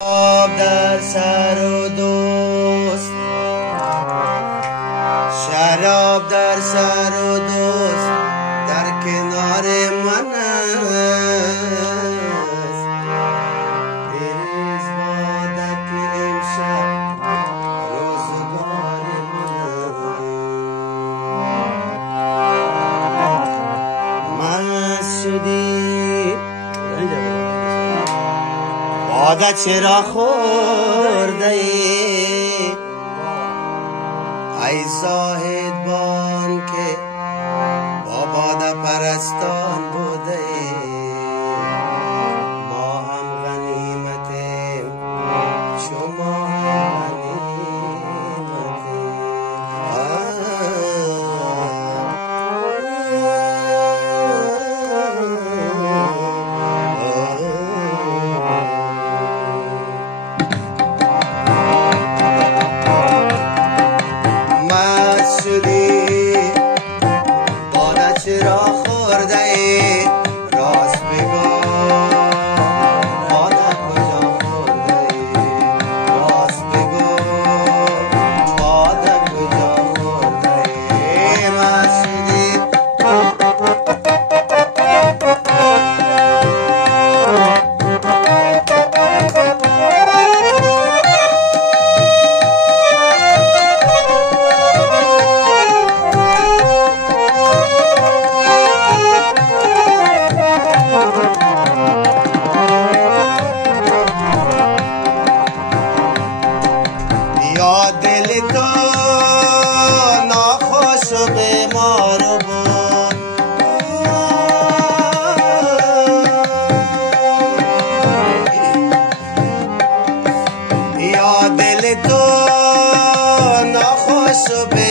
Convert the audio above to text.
آب در سر و دوست، شراب در سر و دوست در کنار من است. پیروز باده که امشب روزگار من مست شدی باده چرا خورده ای ای زاهد بان که با باده پرستان بوده ای. ما هم غنیمتیم شما هم چرا خورده ای راست بگو باده کجا خورده ای راست بگو باده کجا خورده ای مست شدی یا دل تو ناخوش و بیمار بود یا دل تو ناخوش و بیمار